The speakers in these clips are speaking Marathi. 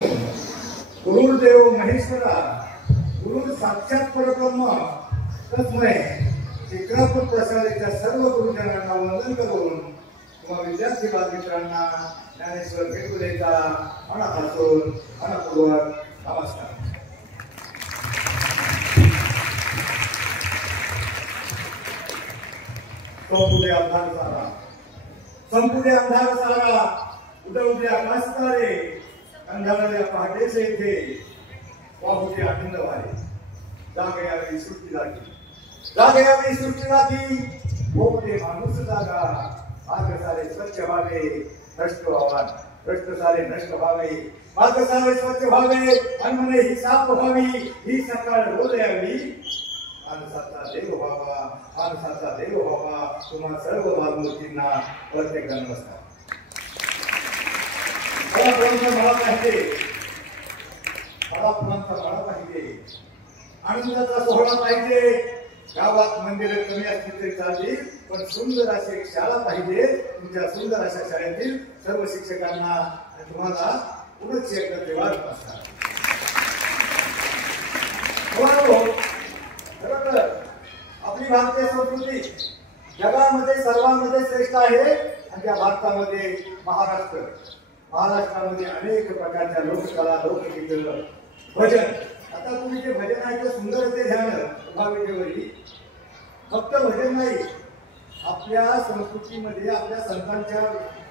गुरुदेव महेश्वरा गुरु साक्षात परब्रह्म तस्मै शिक्रापूर प्रसादीच्या सर्व गुरुजनांना वंदन करून किंवा विद्यार्थी बालमित्रांना ज्ञानेश्वर भेटुलेचा मनापासून मनपूर्वक नमस्कार. संपुदे अंधार सारा संपुदे अंधार सारा उदय आकाश तारे अंधाराच्या पहाटेचे इथे वाहुते आनंद वारे जागे यावी सृष्टी जागी होते माणूस जागा मार्ग सारे स्वच्छ व्हावे नष्ट व्हावा भ्रष्ट सारे नष्ट व्हावे मार्ग सारे स्वच्छ व्हावे अन्मने ही साफ व्हावी ही सकाळ रोज यावी माणसाचा देव व्हावा तुम्हा सर्व बालमूर्तींना प्रत्येक नमस्कार. मला पाहिजे आनंदाचा सोहळा पाहिजे. गावात मंदिर कमी असली तरी चालतील पण सुंदर अशी एक शाळा पाहिजे. तुमच्या सुंदर अशा शाळेतील सर्व शिक्षकांना तुम्हाला पुनश्च एकदा देवार नमस्कार. खरं तर आपली भारतीय संस्कृती जगामध्ये सर्वांमध्ये श्रेष्ठ आहे आणि त्या भारतामध्ये महाराष्ट्रामध्ये अनेक प्रकारच्या लोककला लोकगीत भजन. आता तुम्ही जे भजन आहे ते सुंदर ते ध्यान भाविकेवरी फक्त भजन नाही आपल्या संस्कृतीमध्ये आपल्या संतांच्या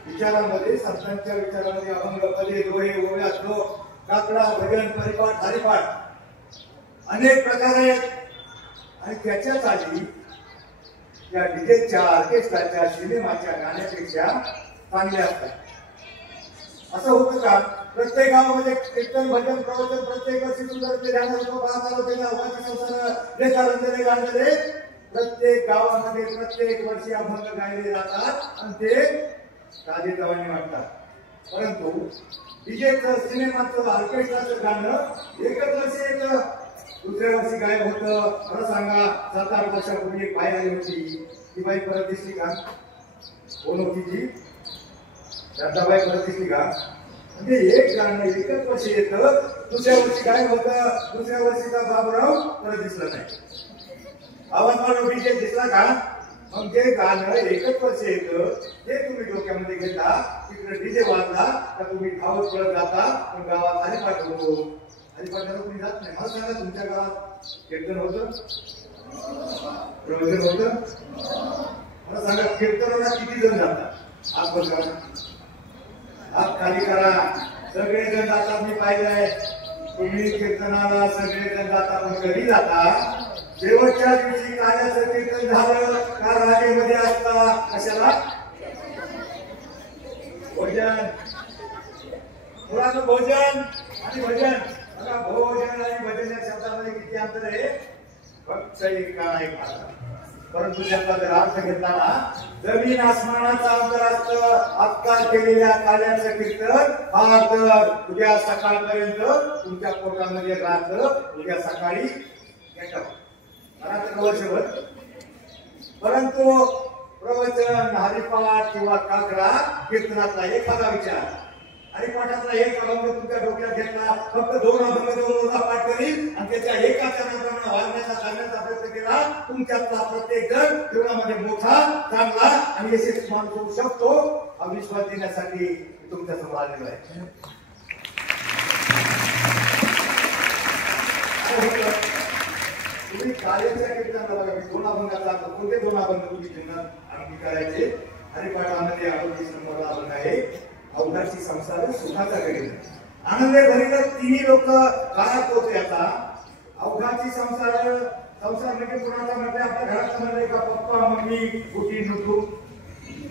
विचारामध्ये अभंग पदे दोहे ओव्या श्लोक काकडा भजन परिपाठ हरिपाठ अनेक प्रकार आहेत. आणि त्याच्याच आधी या डीजेच्या ऑर्केस्ट्राच्या सिनेमाच्या गाण्यापेक्षा चांगल्या असतात. असं होतं का? प्रत्येक गावामध्ये कीर्तन भजन प्रवचन प्रत्येक वर्षी सुंदर प्रत्येक गावामध्ये प्रत्येक वर्षी अभंग गायले जातात आणि ते ताजेतवाने वाटतात. परंतु डीजेचं सिनेमाचं ऑर्केस्ट्राचं गाणं एकच वर्षी येतं दुसऱ्या वर्षी गायब होतं. खरं सांगा 7-8 वर्षापूर्वी एक बाई आली होती. ती बाई परत दिसली का? कोण होती ती? श्रद्धाबाई परत दिसली का? म्हणजे एक गाणं एकच वर्षी येतं दुसऱ्या वर्षी गायब होतं. दुसऱ्या वर्षीचा बाबूराव परत दिसला नाही. आवाज मानव डीजे दिसला का? मग जे गाणं एकच वर्ष येतं ते तुम्ही डोक्यामध्ये घेता. तिकडे डीजे वाजला तर तुम्ही धावत पळत जाता पण गावात हरिपाठ होतो. हरिपाठाला तुम्ही जात नाही. मला सांगा तुमच्या गावात कीर्तन होतं प्रवचन होतं? मला सांगा कीर्तनाला किती जण जातात? हात वर करा हात खाली करा. सगळेजण जातात. मी पाहिलंय तुम्ही कीर्तनाला सगळेजण जातात पण घरी जाता शेवटच्या दिवशी कार्याचं कीर्तन झालं का राजेमध्ये असता कशाला भोजन मुळात भोजन आणि भजन. बघा भोजन आणि भजन या शब्दामध्ये किती अंतर आहे? फक्त एक काळ आहे परंतु त्याचा जर अर्थ घेताना जमीन आसमानाचा अंतर असतं. आत्कार केलेल्या कार्याचं कीर्तन हा तर उद्या सकाळपर्यंत तुमच्या पोटामध्ये राहतं. उद्या सकाळी येतं वर्षभर. परंतु प्रवचन हरिपाठ किंवा काकडा कीर्तनातला एखादा विचार हरिपाठातला एक अभंग तुमच्या डोक्यात घेतला फक्त 2 अभंग 2 पाठ करील आणि त्याच्या एका चरणाप्रमाणे वागण्याचा करण्याचा प्रयत्न केला तुमच्यातला प्रत्येक जण जीवनामध्ये मोठा चांगला आणि यशस्वी माणूस होऊ शकतो हा विश्वास देण्यासाठी तुमच्या समोर आलेलो आहे. तुम्ही कार्याच्या कीर्तनाला बघा. 2 अभंगाचा कोणते 2 अभंग तुम्ही जीवनात आणखी करायचे? हरिपाठामध्ये 38 नंबरला अभंग आहे अवघाची संसार सुखाचा करील. आनंदे भरील तिन्ही लोक काळात होते. आता अवघाची संसार म्हणजे कुणाचा म्हणजे आपल्या घरात म्हणले का पप्पा मम्मी कुठी नुटू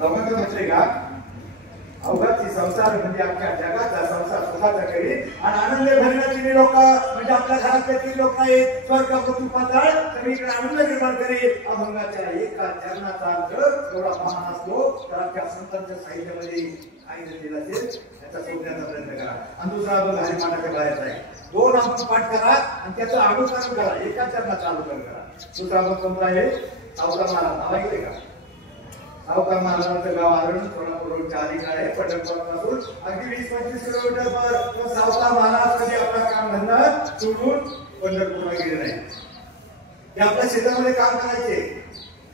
अभंग म्हटले का? अवघाची संसार म्हणजे आपल्या जगाचा संसार सुखाचा करील. आणि आनंदे भरील तिन्ही लोक म्हणजे आपल्या घरातले 3 लोक आहेत स्वर्ग पृथ्वी पाताळ सगळीकडे आनंद निर्माण करेल. अभंगाच्या एका चरणाचा अर्थ एवढा महान असतो तर आपल्या संतांच्या साहित्यामध्ये काय दिलेलं असेल त्याचा शोधण्याचा प्रयत्न करा. आणि दुसरा अभंग हरिपाठाच्या बाहेर आहे. 2 अभंग पाठ करा आणि त्याचं अनुकरण करा. एका चरणाचं अनुकरण करा. दुसरा अभंग कोणता आहे? सावता महाराज नाव ऐकले का? सावकार महाराजांचं गाव आरण सोलापूर चारिका आहे. पंढरपूरपासून अगदी 20-25 किलोमीटरवर. सावकार महाराज कधी आपला काम धंदा सोडून पंढरपूरला गेले नाही. ते आपल्या शेतामध्ये काम करायचे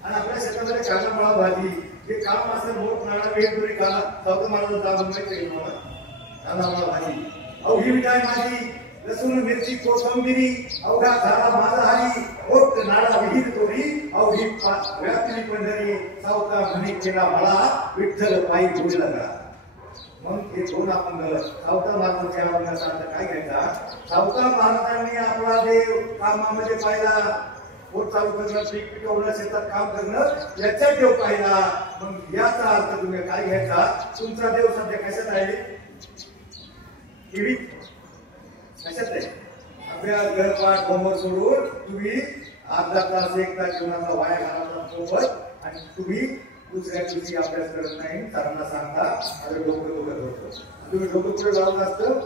आणि आपल्या शेतामध्ये कांदा मळा भाजी हे काम असं मोठ नाणा वेगवेगळे काला सावकार महाराजांचा आगमन केलं कांदा मळा भाजी अवघी मिठाई माझी लसूण मिरची कोथिंबिरी अवघा झाला माझा हरी ओट नाळा विहीर तोडी अवघी व्यापली पंढरी सावकार म्हणे केला मला विठ्ठल पायी जोडला गळा. मग हे दोन आपण सावकार महाराजांच्या अभंगाचा अर्थ काय घ्यायचा. सावकार महाराजांनी आपला देव कामामध्ये पाहिला. पोट चालू करणं पीक पिकवणं शेतात काम करणं याचा देव पाहिला. मग याचा अर्थ तुम्ही काय घ्यायचा. तुमचा देव सध्या कशात आहे. टीव्ही कशात आहे. आपल्या घरपाठ होमवर्क सोडून तुम्ही अर्धा तास 1 तास जीवनाचा वाया घालवता सोबत आणि तुम्ही दुसऱ्या दिवशी अभ्यास करत नाही. सरांना सांगता अरे डोकं धरतो. तुम्ही डोकं पुढे लावून असतं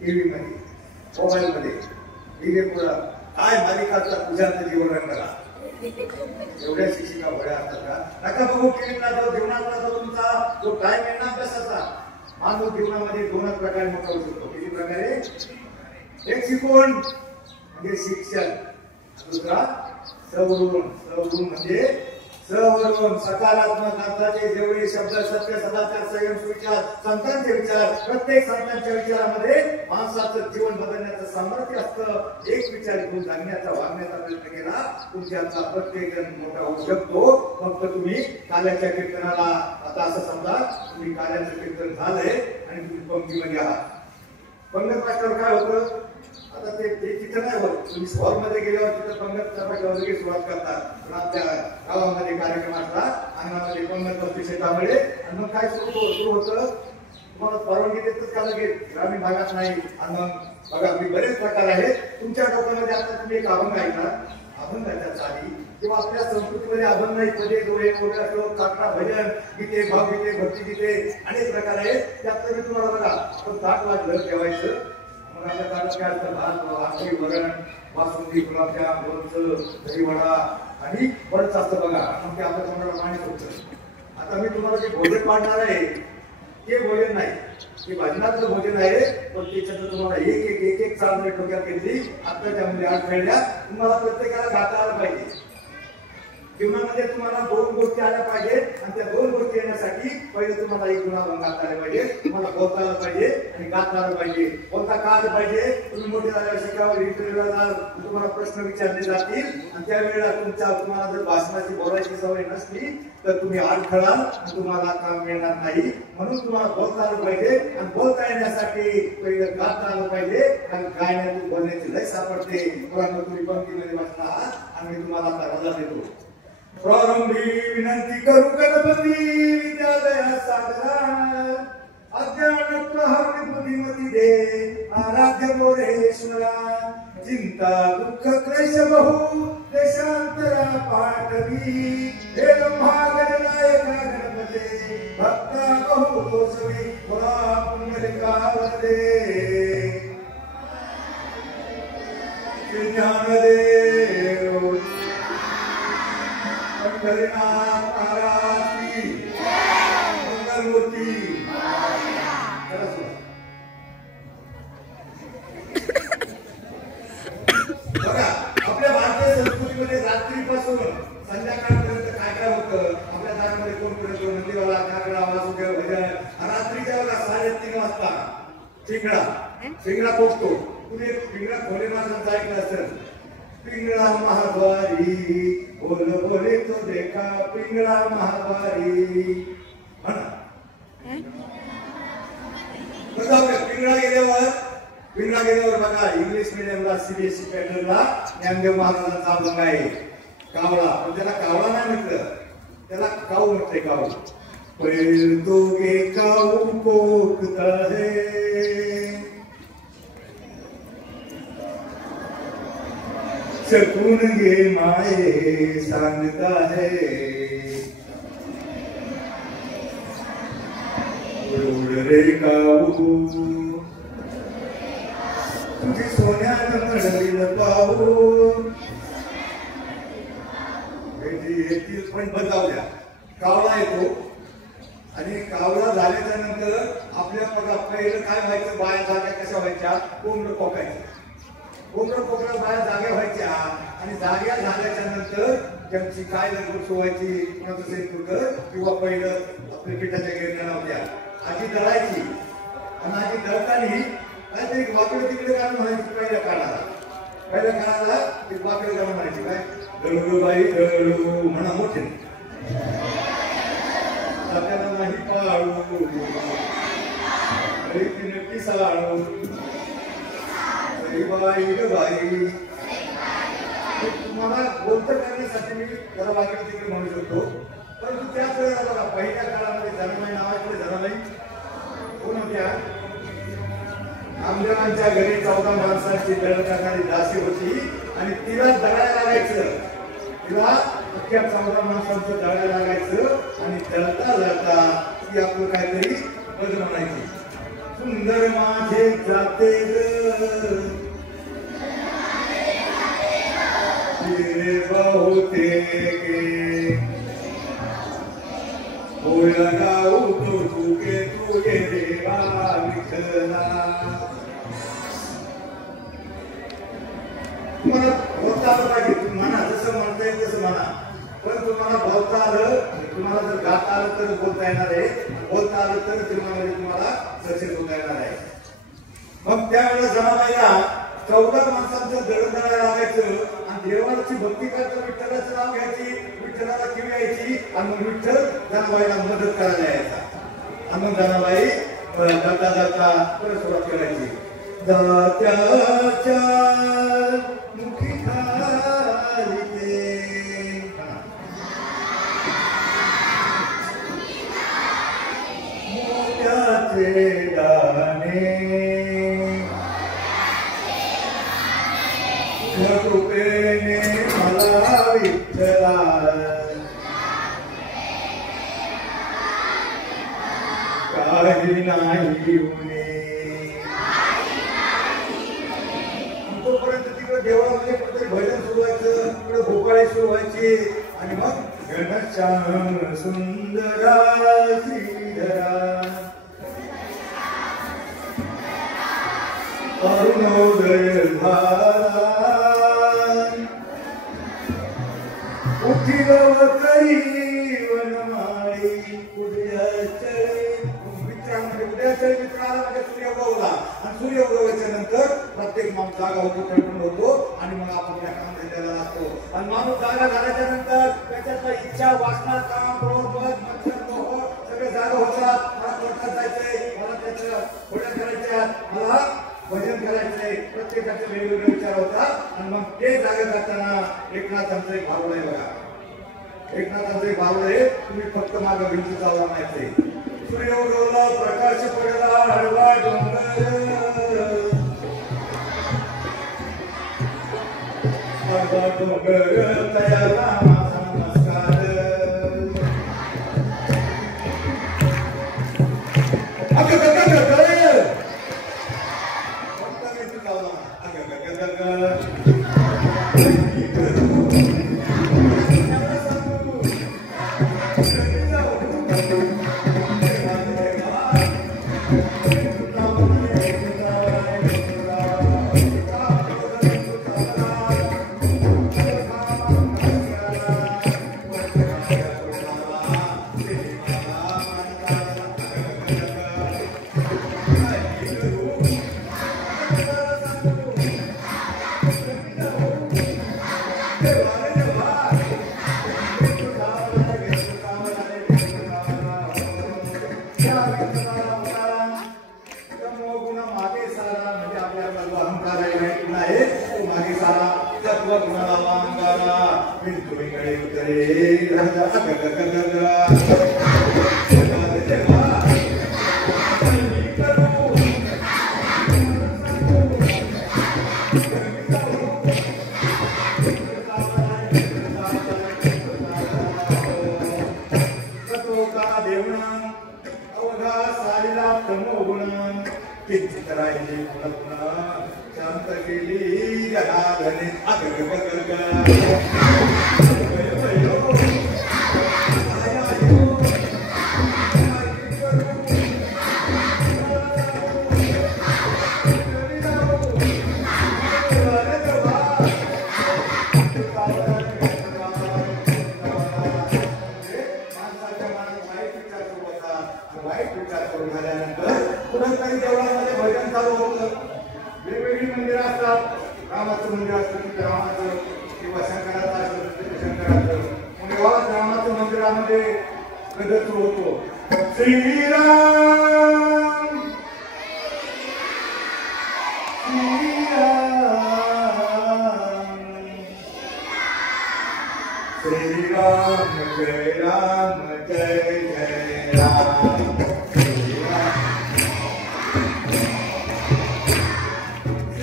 टीव्ही मध्ये मोबाईल मध्ये टीव्ही पुढं काय मालिकाचा तुझ्याचं जीवन करा. एवढ्या शिक्षिका बऱ्या असतात का. नका बघू टीव्हीला जो जीवनातला जो तुमचा जो टाइम आहे ना अभ्यासाचा मानव जीवनामध्ये 2 प्रकारे मोठा होऊ शकतो. किती प्रकारे. एक शिकवण म्हणजे शिक्षण. दुसरा सवरून. सवरून म्हणजे सवरून सकारात्मक अर्थाचे जेवढे शब्द सत्य सदाचार संयम सुविचार संतांचे विचार प्रत्येक संतांच्या विचारामध्ये माणसाचं जीवन बदलण्याचं सामर्थ्य असतं. एक विचार घेऊन जगण्याचा वागण्याचा प्रयत्न केला तुमच्याचा प्रत्येक जण मोठा होऊ शकतो. फक्त तुम्ही काल्याच्या कीर्तनाला आता असं समजा तुम्ही काल्याचं कीर्तन झालंय आणि तुम्ही पंक्तीमध्ये आहात. पंगत पाठावर काय होतं. आता ते तिथं नाही होत. तुम्ही हॉलमध्ये गेल्यावर तिथं पंगत पाठावर लगेच सुरुवात करतात. पण आपल्या गावामध्ये कार्यक्रम असला अंगणामध्ये पंगत असते शेतामध्ये आणि मग काय सुरू होतं. तुम्हाला परवानगी देतच का लगेच. ग्रामीण भागात नाही. आणि मग बघा मी बरेच प्रकार आहेत तुमच्या डोक्यामध्ये. आता तुम्ही एक अभंग ऐकला. अभंगाच्या चाली किंवा आपल्या संस्कृतीमध्ये अभंग नाही पदे दोहे कोड्या श्लोक काकडा भजन गीते भावगीते भक्तिगीते अनेक प्रकार आहेत. त्यात मी तुम्हाला बघा आपण ताट वाजलं ठेवायचं. मग आपल्या ताटात काय असतं. भात आमटी वरण बासुंदी गुलाबजाम लोणचं दहीवडा आणि बरंच असतं बघा. मग ते आपल्या तोंडाला पाणी सुटतं. आता मी तुम्हाला जे भोजन पाडणार आहे ते भोजन नाही. ते भजनातलं भोजन आहे. पण त्याच्यात तुम्हाला एक चांगली डोक्यात घेतली आत्ताच्या मध्ये 8 फेड्या तुम्हाला प्रत्येकाला गाता आलं पाहिजे. जीवनामध्ये तुम्हाला 2 गोष्टी आल्या पाहिजेत आणि त्या 2 गोष्टी येण्यासाठी पहिले तुम्हाला एक गुणाभंग गाता आले पाहिजे. तुम्हाला बोलता आलं पाहिजे आणि गाता आलं पाहिजे. बोलता का आलं पाहिजे. तुम्ही मोठे झाल्यावर शिकावर इंटरव्ह्यूला जाल तुम्हाला प्रश्न विचारले जातील आणि त्यावेळेला तुम्हाला जर भाषणाची बोलायची सवय नसली तर तुम्ही अडखळाल आणि तुम्हाला काम मिळणार नाही. म्हणून तुम्हाला बोलता आलं पाहिजे आणि बोलता येण्यासाठी पहिले गाता आलं पाहिजे. आणि गायनातून बोलण्याची लय सापडते. परंतु तुम्ही पंक्तीमध्ये बसला आहात आणि मी तुम्हाला आता रजा देतो. प्रारंभी विनंती करू गणपती विद्यालय सागरा अज्ञानत्व हरणे बुद्धिमती दे आराध्य मोरेश्वरा चिंता दुःख क्लेश बहु देशांतरा पाठवी हे ब्रह्मागणनायक गणपते भक्ता बहु दोषवी पुरा पुंडलिकावते ज्ञानदेव पंढरीनाथ आरती मंगलमूर्ती. बघा आपल्या भारतीय संस्कृतीमध्ये रात्रीपासून संध्याकाळपर्यंत काय काय होतं. आपल्या दारामध्ये कोण पर्यंत नंदीवाला काकडा वासुदेव भजन. रात्रीच्या वेळेला 3:30 वाजता पिंगळा पोचतो. तुम्ही पिंगळा खोले महाराजांचा ऐकलं असेल. पिंगळा महाद्वारी बोल बोले तो देखा पिंगळा महाद्वारी म्हणा. पिंगळा गेल्यावर बघा इंग्लिश मिडियमला CBSE पॅटर्नला ज्ञानदेव महाराजांचा अभंग आहे कावळा. पण त्याला कावळा नाही म्हटलं त्याला काऊ म्हटले. काऊ पैर तो गे काऊ पोकता है सकून ये माए सांगता है उड़ रे काऊ तुझी सोन्यानं मडवील पाहू येतील पण बजावल्या कावळा येतो आणि कावळा झाल्याच्या नंतर आपल्या बघा पहिलं काय व्हायचं, बाया जाग्या कशा व्हायच्या, कोंबडं कोकायचं. कोंबडं कोकणात बाया जाग्या व्हायच्या आणि जाग्या झाल्याच्या नंतर त्यांची काय लगबग सोवायची, कोणाचं शेतकुट किंवा पहिलं आपल्या पिठाच्या गिरण्या नव्हत्या, आजी दळायची आणि आजी दळतानी काहीतरी वाकडं तिकडे गाणं म्हणायची. पहिल्या काळाला ते वाकडं गाणं म्हणायची, काय दळू बाई दळू म्हणा मोठे आपल्याला नाही पाळू नक्की साळू बाई ग बाई. तुम्हाला बोलतं करण्यासाठी मी जरा वाकडं तिकडे म्हणू शकतो, परंतु त्याच वेळेला बघा पहिल्या काळामध्ये जनाबाई नावाची जनाबाई कोण होत्या, आंबेवांच्या घरी 14 माणसांची दळण करणारी दासी होती आणि तिला दळायला लागायचं, तिला अख्ख्या 14 माणसांचं दळायला लागायचं आणि दळता दळता ती आपलं काहीतरी पद म्हणायची. सुंदर माझे जाते बहुतेक गाऊ तो तुके तुके देवा विठला. तुम्हाला बोलता आलं पाहिजे, म्हणा जसं म्हणता येईल तसं म्हणा, पण तुम्हाला बोलता आलं, तुम्हाला जर गाता आलं तर बोलता येणार आहे, बोलता आलं तर तुम्हाला सक्सेस होता येणार आहे. मग त्यावेळेला जनाबाईला 14 माणसांचं दळण दळायला लागायचं आणि देवाची भक्ती करता विठ्ठलाचं नाव घ्यायची, विठ्ठलाला किवी यायची आणि मग विठ्ठल जनाबाईला मदत करायला यायचा आणि मग जनाबाई दळता दळता परत सुरुवात करायची. दात्याच्या मुखी खाली मोत्याचे दाणे कृपेने मला विठ्ठला काही नाही उणे. तोपर्यंत तिकडे देवळामध्ये कुठेतरी भजन सुरू व्हायचं, तिकडे भोपाळी सुरू व्हायची आणि मग घनश्याम सुंदरा श्रीधरा अरुणोदय झाला उठिल करी वनमाळी उदयाचळे. मित्रांमध्ये उदयाचळे मित्राला म्हणजे सूर्य उगवला आणि सूर्य उगवल्याच्या नंतर प्रत्येक माणूस जागा होतो, ठरपून होतो आणि मग आपापल्या काम धंद्याला लागतो आणि माणूस जागा झाल्याच्या नंतर त्याच्यातल्या इच्छा, वासना, काम, क्रोध, मत्सर, मोह सगळे जागा होतात. मला कोर्टात जायचंय, मला त्याच्या खोड्या करायच्या, मला भजन करायचंय, प्रत्येकाचे वेगवेगळे विचार होतात आणि मग ते जागे जाताना एकनाथांचं एक भावड आहे बघा, एकनाथांचं एक भावड आहे, तुम्ही फक्त मागं भिंती चालला माहिती. सूर्य उगवला, प्रकाश पडला, हळवा डोंगर डोंगर तयाला माझा नमस्कार. शांत केली घराघरी अगं असतात रामाचं मंदिर असतं की रामाचं किंवा शंकराचं असतं शंकराचं मग गावात रामाचं मंदिरामध्ये गदर होतो श्रीराम श्रीराम जय राम जय जय राम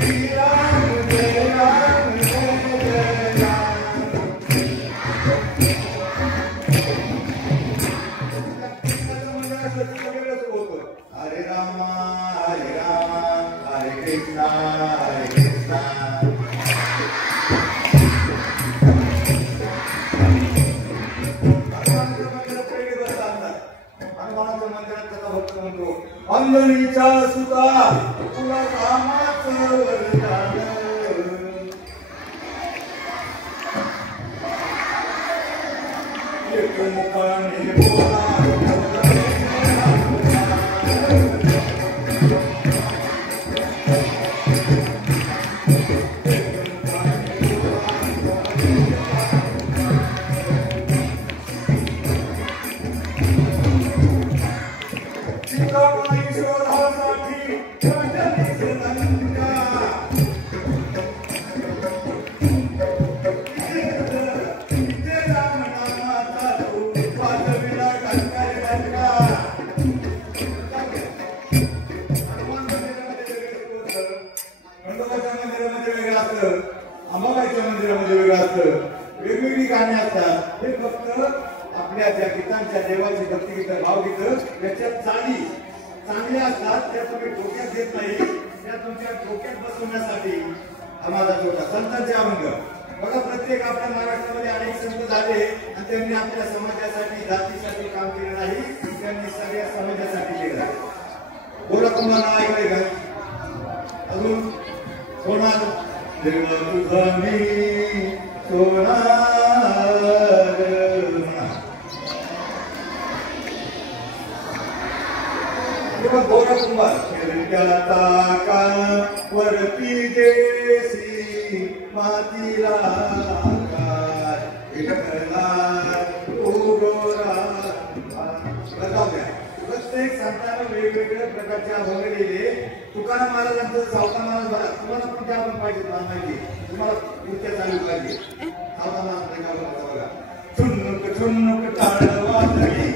श्रीराम जय राम जय जय राम हरे राम हरे कृष्णा हरे कृष्णा अंजनीचा सुता तुला रामाचं वरदान एकमुखाने बोला अंबाबाईच्या मंदिरामध्ये वेगळं असतं वेगवेगळी गाणी असतात हे फक्त आपल्या ज्या गीतांच्या देवाची भक्तिगीतं भावगीतं याच्यात चांगल्या असतात त्या तुम्ही डोक्यात घेत नाही त्या तुमच्या डोक्यात बसवण्यासाठी हा माझा छोटा संतांचे अभंग बघा प्रत्येक आपल्या महाराष्ट्रामध्ये अनेक संत झाले आणि त्यांनी आपल्या समाजासाठी जातीसाठी काम केलं नाही त्यांनी सगळ्या समाजासाठी केलं बोला तुम्हाला ऐकलंय का अजून सोनार देव तुझा मी सोनार गोरा कुंभार का वरती देसी मातीला प्रत्येक संतांना वेगवेगळ्या प्रकारचे अभंग लिहिले तुकाराम महाराजांचं सावता महाराज बघा तुम्हाला पण त्या पण पाहिजे माहिती तुम्हाला नृत्य चालू पाहिजे सावता महाराज बघा छुन्नुक छुन्नुक टाळ वाजली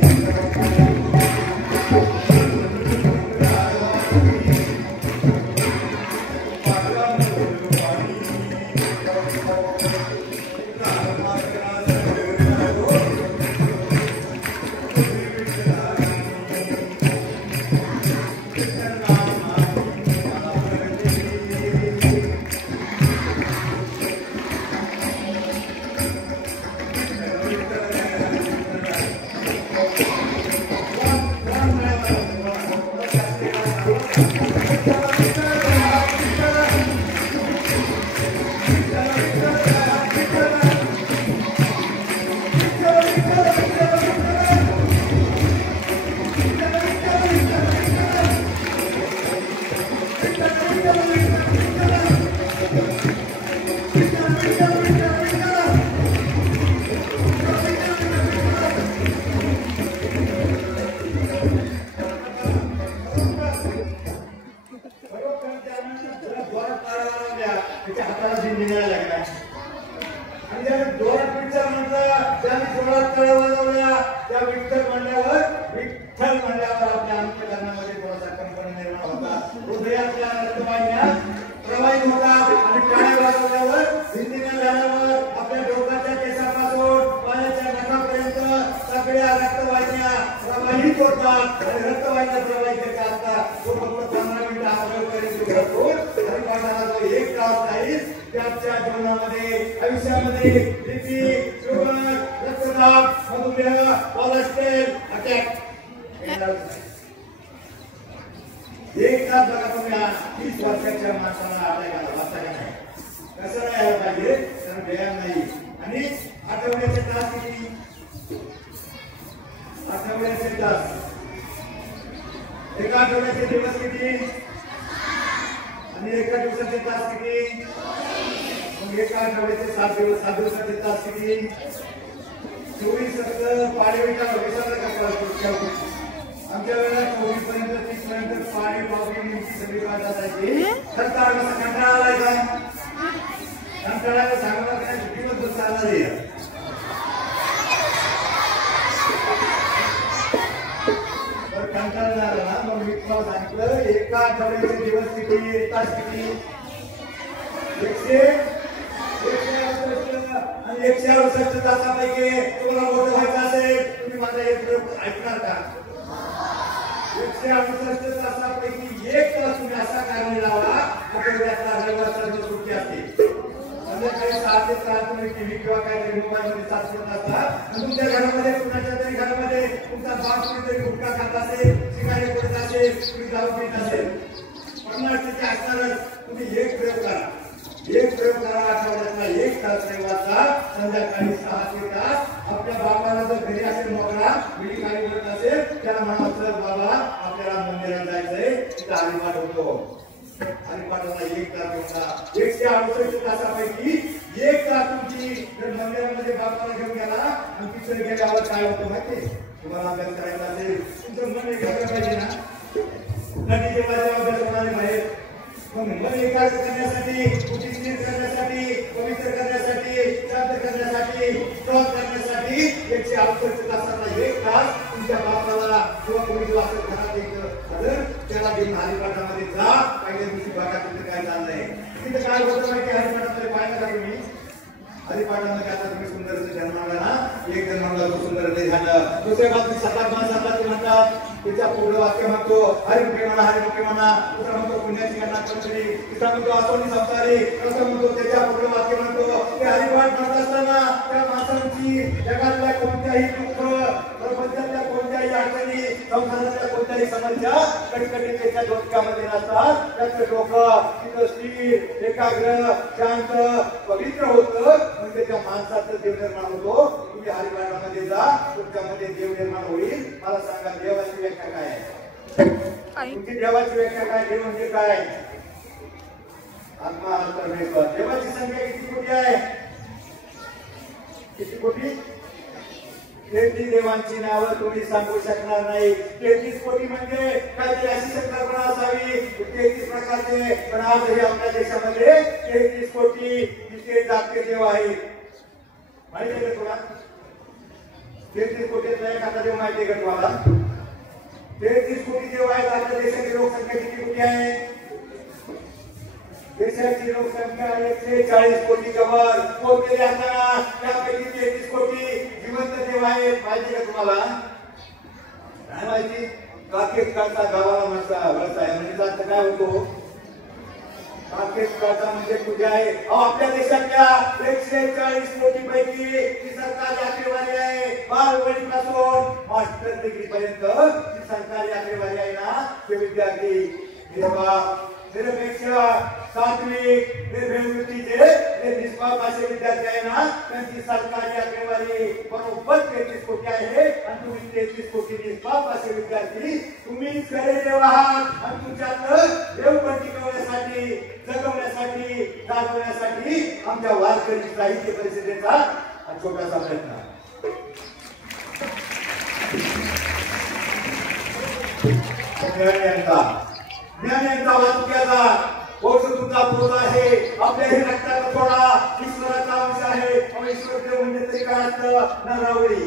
एका दिवसाचे तास किती? मग एका आठवड्याचे 7 दिवस, 7 दिवसाचे तास किती? 24 पाणी विचार विसरलं का? आमच्या वेळेला 24 पर्यंत 30 पर्यंत पाणी पावसाळी सगळी काढ असायची. तर कसा कंटाळा आलाय का? कंटाळाला सांगणार काय दिवस चालणार आहे. कंटाळणार ना मग मी तुम्हाला सांगितलं एका आठवड्याचे दिवस किती, तास किती? 168 तासापैकी तुम्हाला मोठं व्हायचं असेल तुम्ही माझा एक ऐकणार का? 168 तासापैकी 1 तास तुम्ही असा काढून लावा आठवड्यातला रविवारचा दिवस सुट्टी असते. काही 6 ते 7 तुम्ही टीव्ही किंवा काहीतरी मोबाईल मध्ये तास करत असतात. तुमच्या घरामध्ये कुणाच्या तरी घरामध्ये तुमचा बाप कुठेतरी गुटखा खात असेल, सिगारेट करत असेल, तुम्ही दारू पीत असेल, 50% असणारच. तुम्ही एक प्रयोग करा, आठवड्यातला 1 तास रविवारचा संध्याकाळी 6 ते तास आपल्या बापाला जर घरी असेल मोकळा मिठी खाली करत असेल त्याला म्हणायचं बाबा आपल्याला मंदिरात जायचंय, तिथं हरिपाठ होतो. हरिपाठाला 1 तास होता. 168 तासापैकी 1 तास तुमची जर मंदिरामध्ये बापाला घेऊन गेला आणि तिथे गेल्यावर काय होतं माहिती? तुम्हाला अभ्यास करायचा असेल तुमचं मन एकाग्र पाहिजे ना. कधी जेव्हा अभ्यास होणारे बाहेर मग मन एकाग्र करण्यासाठी, बुद्धी स्थिर करण्यासाठी, पवित्र करण्यासाठी, शांत करण्यासाठी, स्ट्रॉंग करण्यासाठी 168 तासाचा 1 तास तुमच्या बापाला किंवा कोणी वाचत घरात झालं त्याला घेऊन हरिपाठामध्ये जा. पहिल्या दिवशी बघा तिथे काय चाललंय, तिथे काय होतं माहिती? हरिपाठामध्ये पाहिलं का तुम्ही? हरिपाठामध्ये आता तुम्ही सुंदर जन्माला ना, एक जन्माला सुंदर झालं. दुसऱ्या बाबतीत 7 माणसाला म्हणतात त्याच्या पुढलं वाक्य म्हणतो हरिमुखे म्हणा, हरिमुखे म्हणा. दुसरा म्हणतो पुण्याची गणना करतरी. तिसरा म्हणतो आसोनी संसारी. असं म्हणतो त्याच्या पुढलं वाक्य म्हणतो ते हरिपाठ म्हणत असताना त्या माणसांची जगातल्या कोणत्याही दुःख, प्रपंचातल्या कोणत्याही अडचणी, संसारातल्या कोणत्याही समस्या कटकटी त्याच्या डोक्यामध्ये नसतात. त्याचं डोकं तिथं स्थिर, एकाग्र, शांत, पवित्र होतं. म्हणजे त्या माणसाचं देव निर्माण होतो. तुम्ही हरिपाठामध्ये जा, तुमच्यामध्ये देव निर्माण होईल. मला सांगा देवाची व्याख्या काय आहे? तुमची देवाची व्याख्या काय? देव म्हणजे काय? आत्मा परमेश्वर. देवाची संख्या किती कोटी आहे? किती कोटी? 33 देवांची नावं तुम्ही सांगू शकणार नाही. 33 कोटी म्हणजे काहीतरी अशी संकल्पना असावी 33 प्रकारचे. पण आजही आपल्या देशामध्ये 33 कोटी इतके जागते देव आहेत. माहिती आहे का तुला? 33 कोटीतला एखादा देव माहिती आहे का तुम्हाला? 33 कोटी देव आहेत. आपल्या देशाची लोकसंख्या किती कोटी आहे? देशाची लोकसंख्या 140 कोटीच्या वर पोहोचलेली असताना त्यापैकी 33 कोटी जिवंत देव आहेत. माहिती का तुम्हाला? काय माहिती? काकेत काढता गावाला वळसा आहे म्हणजे जास्त काय होतो? काकेत काढता म्हणजे कुठे आहे? आपल्या देशातल्या 140 कोटी पैकी ती सरकारी आकडेवारी आहे. बालवडीपासून मास्टर डिग्री पर्यंत ती सरकारी आकडेवारी आहे ना. ते विद्यार्थी निरपेक्ष, सात्विक, निर्भयवृत्तीचे जे निष्पाप असे विद्यार्थी आहे ना त्यांची सरकारी आकडेवारी बरोबर 33 कोटी आहे. आणि तुम्ही 33 कोटी निष्पाप असे विद्यार्थी तुम्ही खरे देव आहात. आणि तुमच्यातलं देवपण टिकवण्यासाठी, जगवण्यासाठी, जागवण्यासाठी आमच्या वारकरी साहित्य परिषदेचा हा छोटासा प्रयत्न आहे. ज्ञान यांचा वाचक्याचा वंश तुमचा पोत आहे. आपल्याही रक्ताचा थोडा ईश्वराचा अंश आहे. ईश्वर देव म्हणजे तरी काय असतं? ना रावळी,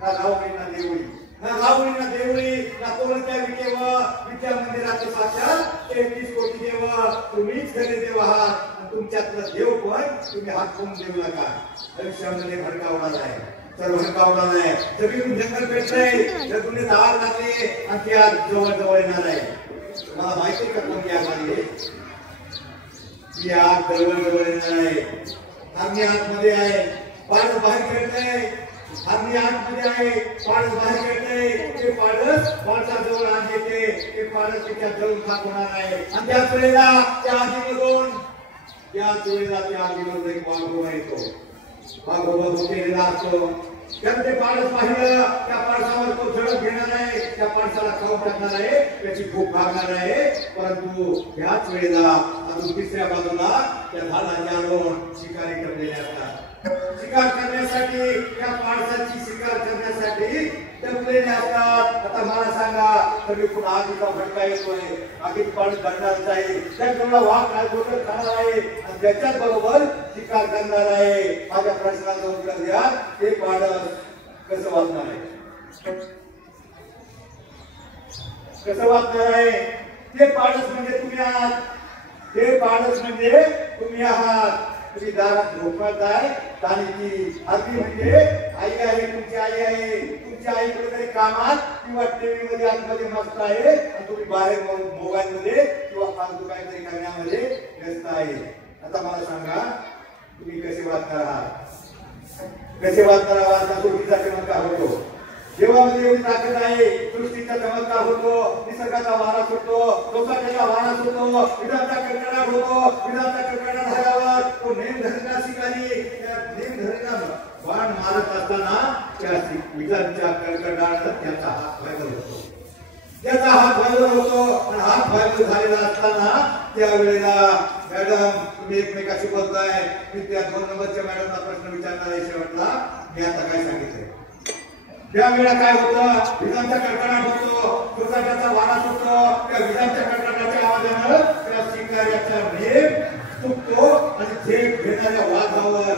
ना रावळी, ना देवळी, ना रावळी, ना देवळी, ना कोणत्या विद्या मंदिराचे साक्षात 33 कोटी देव तुम्हीच खरे देव आहात. तुमच्यातलं देव पण तुम्ही हात करून देऊ नका. आयुष्यामध्ये भडकावणार आहे, सर्व भडकावणार नाही. सगळी जंगल पेटलंय, जगून धार लागले आणि ती आज जवळ जवळ येणार आहे. मला माहिती का कोणती आग लागली? ती आग जवळ जवळ येणार आहे. आम्ही आतमध्ये आहे, पाडस बाहेर खेळतंय. आम्ही आतमध्ये आहे, पाडस बाहेर खेळतंय. ते पाडस पाडसाजवळ आग येते. ते पाडस त्याच्या जळून खाक होणार आहे. आणि त्याच वेळेला त्या आगीमधून त्या आगीमधून एक वाघोबा येतो. वाघोबा भुकेलेला असतो. त्यात ते पाडस पाहिलं, त्या पाडसावर तो झडप घेणार आहे, त्या पाडसाला खाऊन टाकणार आहे, त्याची भूक भागणार आहे. परंतु याच वेळेला अजून तिसऱ्या बाजूला त्या झाडाच्या आडून शिकारी ठेवलेले असतात. शिकार करण्यासाठी त्या माणसाची शिकार करण्यासाठी ठेवलेले असतात. आता मला सांगा, तुम्ही पुन्हा आगीचा फटका येतोय, आगीत पण गंडार जाईल, त्याच्यामुळे वाघ काय गोष्ट खाणार आहे आणि त्याच्याच बरोबर शिकार करणार आहे. माझ्या प्रश्नाचं उत्तर द्या, ते पाडस कसं वाचणार आहे? कसं वाचणार आहे? ते पाडस म्हणजे तुम्ही आहात. ते पाडस म्हणजे तुम्ही आहात. तुम्ही दारात झोपताय आणि ती आधी म्हणजे आई आहे, तुमची आई आहे. तुमची आई कुठेतरी कामात किंवा टीव्ही मध्ये आतमध्ये मस्त आहे आणि तुम्ही बाहेर मोबाईल मध्ये किंवा फालतू काहीतरी करण्यामध्ये व्यस्त आहे. आता मला सांगा, तुम्ही कसे वाचणार आहात? कसे वाचणार आहात? सृष्टीचा चमत्कार होतो, देवामध्ये एवढी ताकद आहे, सृष्टीचा चमत्कार होतो, निसर्गाचा वारा सुटतो, लोकांचा वारा सुटतो, विधांचा कडकडाट होतो. विधांचा कडकडाट झाल्यावर तो नेम धरलेला शिकारी त्या नेम धरलेला बाण मारत असताना त्या विधांच्या कडकडाटात त्याचा हात व्हायला होतो. त्याचा हात व्हायला होतो आणि हात व्हायला झालेला असताना त्यावेळेला मॅडम तुम्ही एकमेकाशी बोलताय. मी त्या 2 नंबरच्या मॅडमला प्रश्न विचारणार आहे शेवटला, मी आता काय सांगितलंय. त्यावेळेला काय होतं? विजांचा कडकडाट होतो, दुर्गाचा वारा सुटतो. त्या विजांच्या कडकडाटाच्या आवाजानं त्या शिकाऱ्याचा नेम तुटतो आणि झेप घेणाऱ्या वाघावर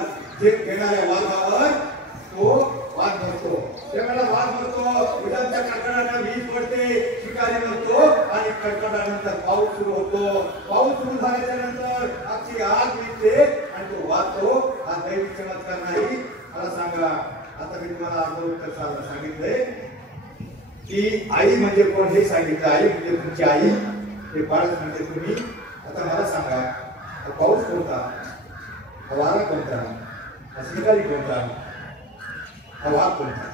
तो वाघ मरतो. त्यावेळेला वाघ मरतो, विजांच्या कडकडाटानं वीज पडते, शिकारी मरतो आणि कडकडाटानंतर पाऊस सुरू होतो. पाऊस सुरू झाल्याच्या नंतर आजची आग निघते आणि तो वाचतो. हा दैवी चमत्कार नाही. मला सांगा, आता मी तुम्हाला अर्धोत्तर सांगितलंय की आई म्हणजे कोण हे सांगितलं. आई म्हणजे तुमची आई, ते पाडस म्हणजे तुम्ही. आता मला सांगा, पाऊस कोणता? वारा कोणता? शिकारी कोणता? वाघ कोणता?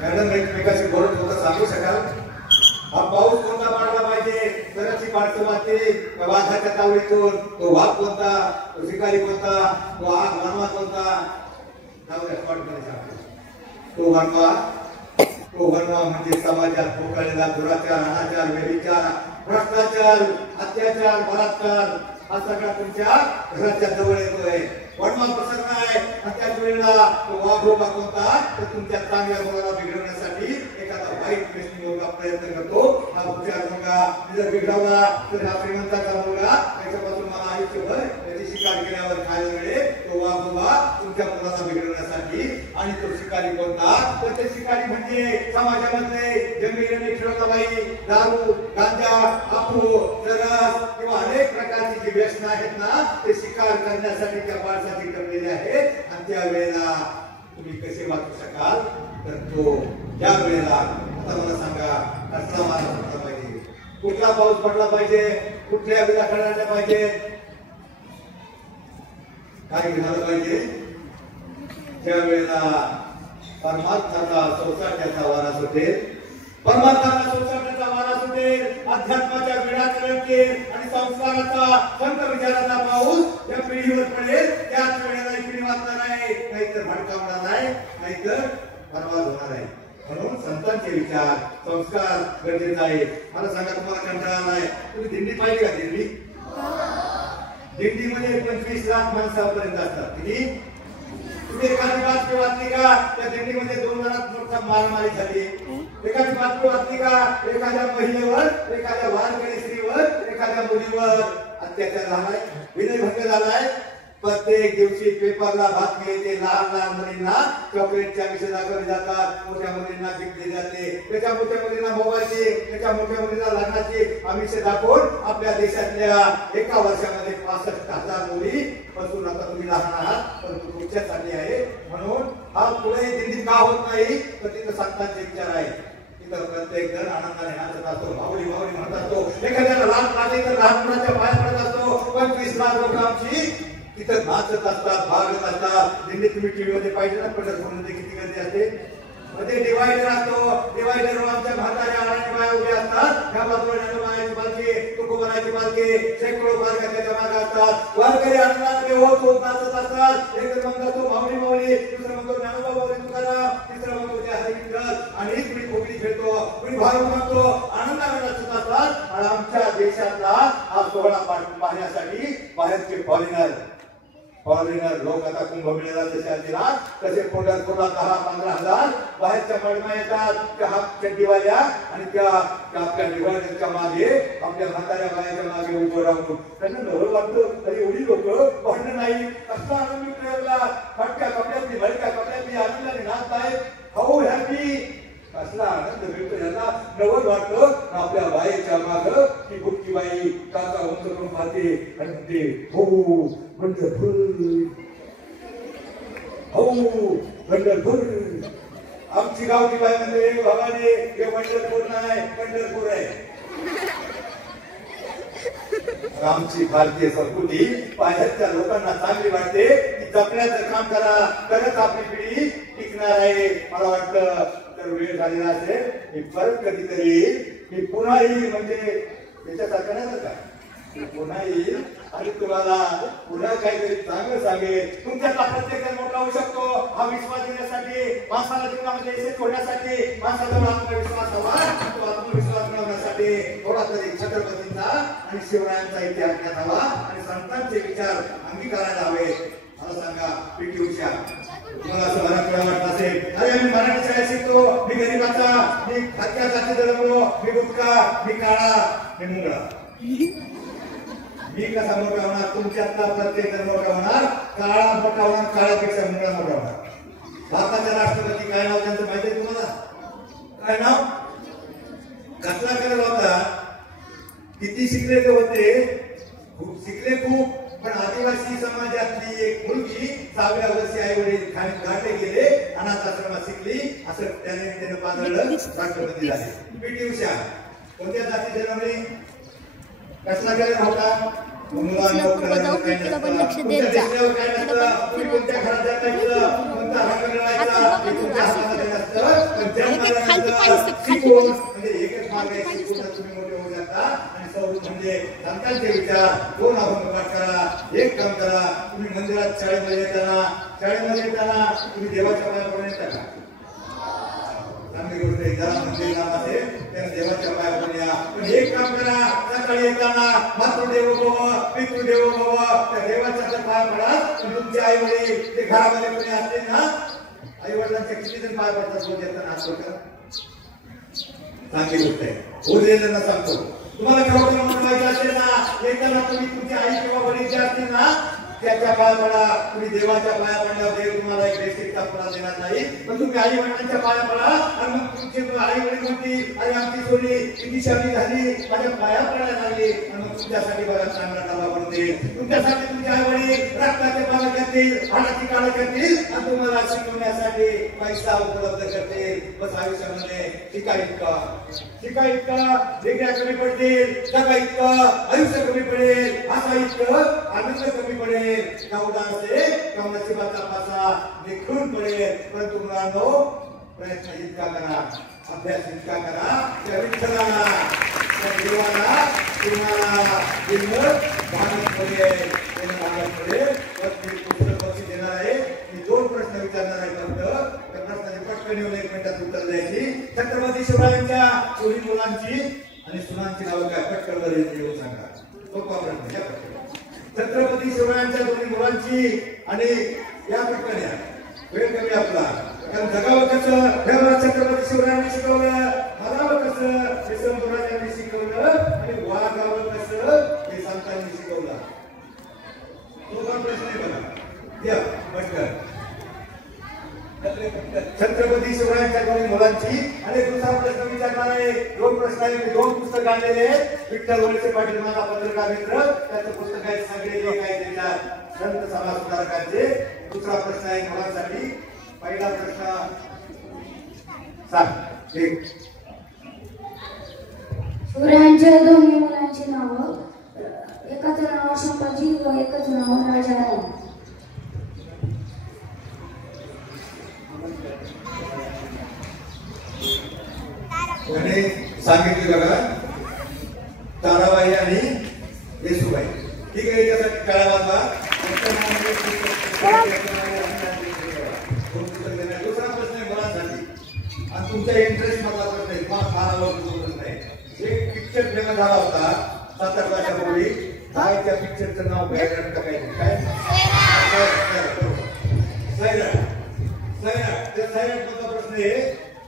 मॅडम एकमेकाशी बोलत होता, सांगू शकाल? हा पाऊस कोणता पडला पाहिजे? तरच ही पाडसं वाचते. वाघाच्या तावडीतून तो वाघ कोणता? तो शिकारी कोणता? तो आग वनवा कोणता? तो वनवा म्हणजे समाजात पोकळलेला दुराचार, अनाचार, व्यभिचार, भ्रष्टाचार, अत्याचार, बलात्कार हा सगळा तुमच्या घराच्या जवळ येतोय. वनवा प्रसन्न आहे आणि त्याच वेळेला तो वाघोबा कोणता? तर तुमच्या चांगल्या मुलाला बिघडवण्यासाठी एखादा वाईट व्यक्ती मुलगा प्रयत्न करतो. हा हुशार मुलगा जर बिघडवला तर हा श्रीमंताचा मुलगा त्याच्यापासून मला आयुष्यभर त्याची शिकार केल्यावर खायला मिळेल. तो वाघोबा तुमच्या मुलाला बिघडवण्यासाठी. आणि तो शिकारी कोणता? तर ते शिकारी म्हणजे समाजामध्ये जंगली खेळोबाई, दारू, गांजा, अफू, चरस किंवा अनेक प्रकारची जी व्यसनं आहेत ना, ते शिकार करण्यासाठी त्या माणसाची ठेवलेले आहेत. आणि त्या वेळेला तुम्ही कसे वाचू शकाल? तर तो त्या वेळेला आता मला सांगा, कसला मारा पडला पाहिजे? कुठला पाऊस पडला पाहिजे? कुठल्या विधा खेळायला पाहिजे? काय झालं पाहिजे? त्यावेळेला परमार्थाचा सोसाट्याचा वारा सुटेल, परमार्थाचा सोसाट्याचा वारा सुटेल, अध्यात्माच्या विडा कळतील आणि संस्काराचा संत विचाराचा पाऊस या पिढीवर पडेल. त्याच वेळेला पिढी वाचणार आहे, नाहीतर भडकावणार नाही, नाहीतर बरबाद होणार आहे. म्हणून संतांचे विचार, संस्कार गरजेचे आहे. मला सांगा, तुम्हाला कंटाळा नाही? तुम्ही दिंडी पाहिली का? दिंडीमध्ये 25 लाख माणसापर्यंत असतात. किती? तुम्ही एखादी बातमी वाचली का? त्या दिंडीमध्ये 2 जणांत मोठा मारामारी झाली. एखादी बातमी वाचली का? एखाद्या महिलेवर, एखाद्या वारकरी स्त्रीवर, एखाद्या मुलीवर अत्याचार झालाय, विनयभंग झालाय. प्रत्येक दिवशी पेपरला बातमी येते. लहान मुलींना चॉकलेटच्या विषय दाखवले जातात, मोठ्या मुलींना गिफ्ट दिले जाते, त्याच्या मोठ्या मुलींना मोबाईलची, त्याच्या मोठ्या मुलींना लग्नाची आमिष दाखवून आपल्या देशातल्या एका वर्षामध्ये 65,000 मुली पासून आता तुम्ही लहान आहात, परंतु तुमच्यासाठी आहे. म्हणून हा पुढे दिल्ली का होत नाही? तर तिथं संतांचे विचार आहे. तिथं प्रत्येक जण आनंदाने नाचत असतो, माऊली माऊली म्हणत असतो. एखाद्याला लहान लागली तर लहान मुलाच्या पाया पडत असतो. 25 लाख लोक आमची तिथं नाचत असतात, भागत असतात. दिल्ली तुम्ही टीव्ही मध्ये पाहिजे ना, पंढरपूरमध्ये किती गर्दी असते. मध्ये डिवायडर असतो, डिवायडरवर आमच्या म्हाताऱ्या आणि बाया उभ्या असतात. ह्या बाजूला ज्ञानोबाची पालखी, तुकोबाराची पालखी, शेकडो पालख्या त्याच्या मागे असतात. वारकरी आनंदाने होत नाचत असतात. एक म्हणतो माऊली माऊली, दुसरं म्हणतो ज्ञानोबा माऊली तुकाराम, तिसरं म्हणतो जय हरी विठ्ठल, आणि कुणी खोकली खेळतो, कुणी भारू म्हणतो, आनंदाने नाचत असतात. आणि आमच्या देशातला हा सोहळा पाहण्यासाठी बाहेरचे फॉरेनर लोक आता कुंभमेळ्याला जसे असतील तसे पंढरपूरला 10-15 हजार बाहेरच्या महिमा येतात त्या हाफ चड्डीवाल्या आणि त्या आपल्या दिवाळीच्या मागे आपल्या म्हाताऱ्या बायाच्या मागे उभं राहून त्यांना नवं वाटतं तरी एवढी लोक भांडण नाही कसला आनंद मिळवला फाटक्या कपड्यातली भडक्या कपड्यातली आनंदाने नाचत आहेत हाऊ हॅपी कसला आनंद मिळतो यांना नवल वाटतं आपल्या बाईच्या माग ती बुटकी बाई काका उंच करून पाहते आणि म्हणते हो पंढरपूर हो पंढरपूर आमची गावची बाई म्हणते बाबाने हे पंढरपूर नाही पंढरपूर आहे आमची भारतीय संस्कृती बाहेरच्या लोकांना चांगली वाटते ती जपण्याचं काम करा तरच आपली पिढी टिकणार आहे मला वाटतं वेळ झालेला असेल मी परत कधीतरी मी पुन्हा येईल म्हणजे त्याच्यासारखं नाही का पुन्हा येईल आणि तुम्हाला पुन्हा काहीतरी चांगलं सांगेल तुमच्यातला प्रत्येक जण मोठा होऊ शकतो हा विश्वास देण्यासाठी माणसाला जीवनामध्ये यशस्वी होण्यासाठी माणसाजवळ आत्मविश्वास हवा तो आत्मविश्वास मिळवण्यासाठी थोडा तरी छत्रपतींचा आणि शिवरायांचा इतिहास ज्ञात हवा आणि संतांचे विचार अंगीकारायला हवे मला सांगा पीटी उषा तुम्हाला असं मराठीला वाटत असेल अरे मी मराठी शाळेत शिकतो मी गरीबाचा मी हत्या जाती जन्मलो मी गुटखा मी काळा मी मुंगळा मी कसा मोठा होणार तुमच्यातला प्रत्येक जण मोठा होणार काळा मोठा होणार काळापेक्षा मुंगळा मोठा होणार भारताचे राष्ट्रपती काय नाव त्यांचं माहिती आहे तुम्हाला काय नाव कसला करत होता किती शिकले ते होते खूप शिकले खूप पण आदिवासी समाजातली एक मुलगी 6व्या वर्षी आई वडील घाटे गेले अनाथ आश्रमात शिकली असं त्याने पाजळलं राष्ट्रपती झाले पीटी उषा कोणत्या जाती जन्मली कसला केला होता म्हणजे संतांचे विचार दोन अभंग पाठ करा एक काम करा तुम्ही मंदिरात शाळेमध्ये येताना तुम्ही देवाच्या पाया पडून येता का चांगली गोष्ट आहे जरा मंदिर नाम असेल त्याने देवाच्या पाया पडून या पण एक काम करा सकाळी येताना मातृदेवो भव पितृदेवो भव त्या देवाच्या पाया पडा तुमचे आई वडील ते घरामध्ये कोणी असतील ना आई वडिलांच्या किती जण पाया पडतात रोज येताना असतो का चांगली गोष्ट आहे उरलेल्यांना सांगतो तुम्हाला खरोखर माहिती असेल ना येताना तुम्ही तुमची आई किंवा वडील जे असतील ना त्याच्या पाया पडा तुम्ही देवाच्या पाया पडल्यावर देव तुम्हाला एक बेसिकचा पुरा देणार नाही पण तुम्ही आई वडिलांच्या पाया पडा आणि मग तुमची आई वडील म्हणतील अरे आमची सोनी किती शादी झाली माझ्या पाया पडायला लागली आणि मग तुमच्यासाठी बघा चांगला डबा बनवून देईल तुमच्यासाठी तुमचे आई वडील रक्ताचे पाला करतील हाडाची काळं करतील आणि तुम्हाला शिकवण्यासाठी पैसा उपलब्ध करतील बस आयुष्यामध्ये शिका इतका डिग्र्या कमी पडतील जगा इतकं आयुष्य कमी पडेल असा इतकं आनंद कमी पडेल नशिबाचा पासा निखळून पडेल परंतु मुलांनो प्रयत्न इतका करा अभ्यास इतका करा त्या विठ्ठलाला त्या देवाला तुम्हाला भागत पडेल पुस्तक बक्षीस देणार आहे मी 2 प्रश्न विचारणार आहे फक्त त्या प्रश्नाचे पटकन येऊन 1 मिनिटात उत्तर द्यायची छत्रपती शिवरायांच्या दोन्ही मुलांची आणि सुनांची नावं काय पटकन वर येऊन सांगा सोपा प्रश्न छत्रपती शिवरायांच्या दोन्ही मुलांची आणि या पटकन या वेळ कमी आपला कारण जगावं कसं हे मला छत्रपती शिवरायांनी शिकवलं हरावं कसं हे संतराजांनी शिकवलं आणि वागावं कसं हे संतांनी शिकवलं तो पण प्रश्न आहे बघा या पटकन छत्रपती शिवरायांच्या दोन्ही मुलांची आणि दुसरा प्रश्न विचारणार आहे 2 प्रश्न आहे मी 2 पुस्तक आणलेले विठ्ठल वळसे पाटील माझा पत्रकार मित्र त्याचं पुस्तक आहे सगळे काय देतात संत समाज सुधारकांचे दुसरा प्रश्न आहे मुलांसाठी पहिला प्रश्न सांग शिवरायांच्या दोन्ही मुलांची नाव एकाचं नाव संभाजी व एकाचं नाव राजाराम कोणी सांगितले बघा ताराबाई आणि येसुबाई ठीक आहे याच्यासाठी काळा वाजवा दुसरा प्रश्न आहे मुलांसाठी आणि तुमच्या इंटरेस्ट मधला प्रश्न आहे मला फार आवडतो प्रश्न आहे एक पिक्चर फेमस झाला होता 7-8 वर्षापूर्वी काय त्या पिक्चरचं नाव बॅकग्राऊंड टाकायचं काय त्या सायराटचा प्रश्न आहे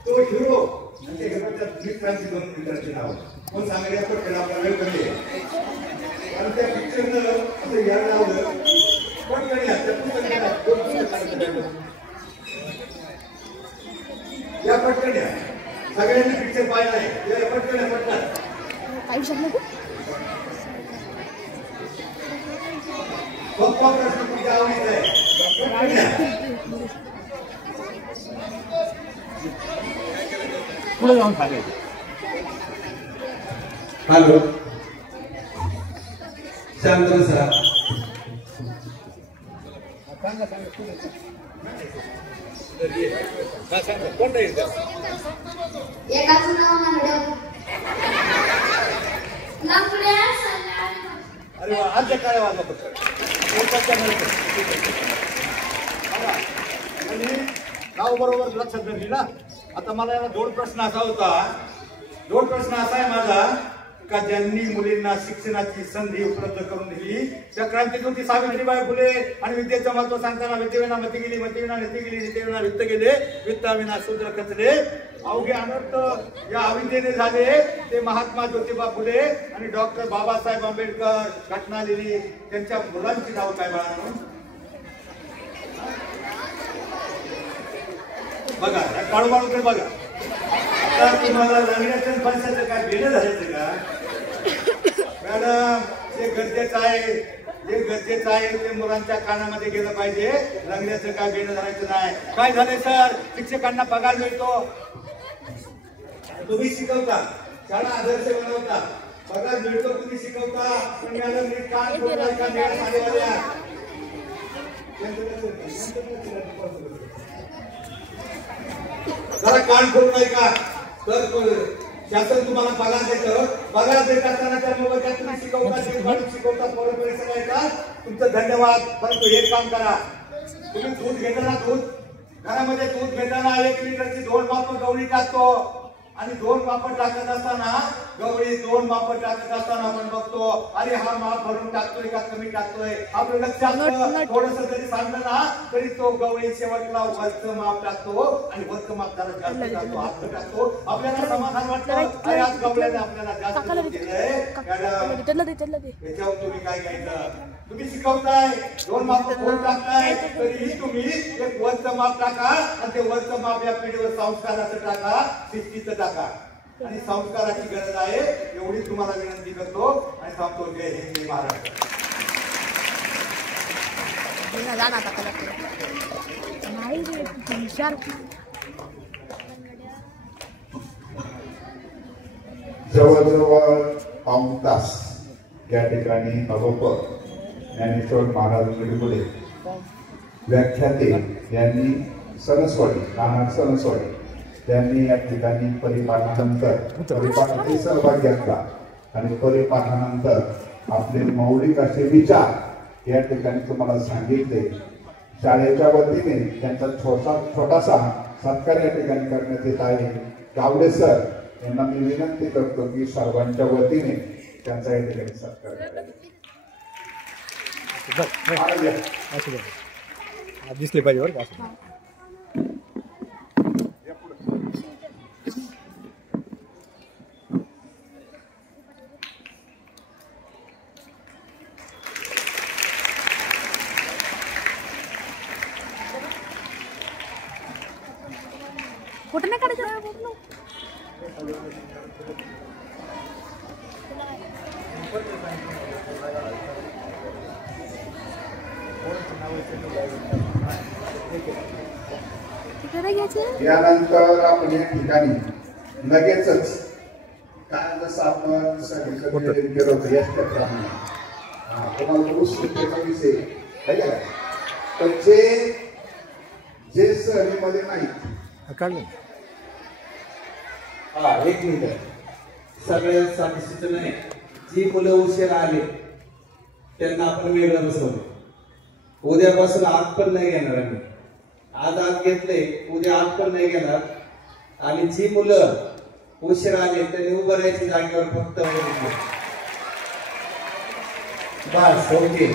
तो हिरो आणि त्या हिरोच्या मित्रांची 2 मित्रांची नाव पण सांगायला पटकन आपला वेळ कमी आहे आणि त्या पिक्चरनं असं यायला लावलं पटकन या त्या पुस्तकात या पटकन या सगळ्यांनी पिक्चर पाहिला आहे या पटकन या पटकन सोपा प्रश्न तुमच्या आवडीचा आहे पुढे जाऊन सांगायचं. हॅलो शांत बसा. एकाचं नाव लंगड्या अरे वा आज काय वाजला नाव बरोबर लक्षात धरली ना. आता मला याला जोड प्रश्न असा आहे माझा का ज्यांनी मुलींना शिक्षणाची संधी उपलब्ध करून दिली त्या क्रांतिज्योती सावित्रीबाई फुले आणि विद्येचं महत्व सांगताना विद्येविना मती गेली मतीविना नीती गेली नीतीविना वित्त गेले वित्ताविना शूद्र खचले अवघे अनर्थ या अविद्येने झाले ते महात्मा ज्योतिबा फुले आणि डॉक्टर बाबासाहेब आंबेडकर घटना लिहिली त्यांच्या मुलांची नाव काय बाळा बघा काळूबाळूकडे बघा. आता तुम्हाला लग्नाच्या पैशाचं काय घेणं झालं का मॅडम जे गरजेचं आहे ते मुलांच्या कानामध्ये गेलं पाहिजे. लग्नाचं काय घेणं झालं नाही. काय झालंय सर शिक्षकांना पगार मिळतो तुम्ही शिकवता शाळा आदर्श बनवता पगार मिळतो तुम्ही शिकवता पण मॅडम मी कान ठेवलाय का जरा कान करू नाही का तर शासन तुम्हाला पगार देत असताना त्या मोबाईलच्या तुम्ही शिकवता पोरं परिसर येतात तुमचं धन्यवाद. परंतु एक काम करा तुम्ही दूध घेताना घरामध्ये दूध घेताना 1 लिटरची 2 माप गवळी टाकतो आणि 2 माप टाकत असताना गवळी 2 माप टाकत असताना आपण बघतो अरे हा माप भरून टाकतोय का कमी टाकतोय आपलं लक्षात थोडस जरी सांगलं ना तरी तो गवळी शेवटला वरचं माप टाकतो आणि वरचं माप जरा जास्त टाकतो हात टाकतो आपल्याला समाधान वाटतं अरे आज गवळ्याने आपल्याला जास्त दिलंय याच्यावर तुम्ही काय घ्यायचं तुम्ही शिकवताय 2 माप कोण टाकताय तरीही तुम्ही एक वरचं माप टाका आणि ते वरचं माप या पिढीवर संस्काराचं टाका शिस्तीचं टाका आणि संस्काराची गरज आहे एवढी तुम्हाला विनंती करतो आणि सांगतो जय हिंद जय महाराष्ट्र. जवळजवळ पाऊण तास या ठिकाणी अगोदर ज्ञानेश्वर महाराज निडगुडे व्याख्याते यांनी सणसवाडी त्यांनी या ठिकाणी परिपाठाने सहभाग घेतला आणि परिपाठानंतर आपले मौलिक असे विचार या ठिकाणी तुम्हाला सांगितले. शाळेच्या वतीने त्यांचा छोटासा सत्कार या ठिकाणी करण्यात येत आहे. गावडे सर यांना मी विनंती करतो की सर्वांच्या वतीने त्यांचा या ठिकाणी सत्कार दिसले पाहिजे बरं का. फोटो नाही काढायचा यानंतर आपण या ठिकाणी लगेचच काय जसं आपण सगळीकडे गेलो होतो या तुम्हाला विषय पण जे सहलीमध्ये नाहीत काढलं. हा 1 मिनिट सगळ्यांसाठी सूचना आहे जी मुलं उशीर आले त्यांना आपण वेगळं बसवलं. उद्यापासून आत पण नाही घेणार आम्ही. आज आत घेतले उद्या आत पण नाही घेणार आणि जी मुलं उशीर आले त्यांनी उभं राहायची जागेवर फक्त बस ओके.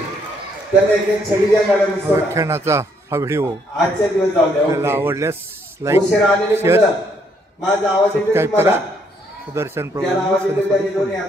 त्यांना एक छडी द्या मॅडम. व्याख्यानाचा हा व्हिडिओ आजच्या दिवस जाऊ द्या. आपल्याला ओके. आवडल्यास लाईक उशिरा आलेले शेअर मुलं, माझा आवाज येतो सबस्क्राईब तुम्हाला? करा. सुदर्शन ज्याला आवाज येतो प्रभू त्यांनी दोन्ही हात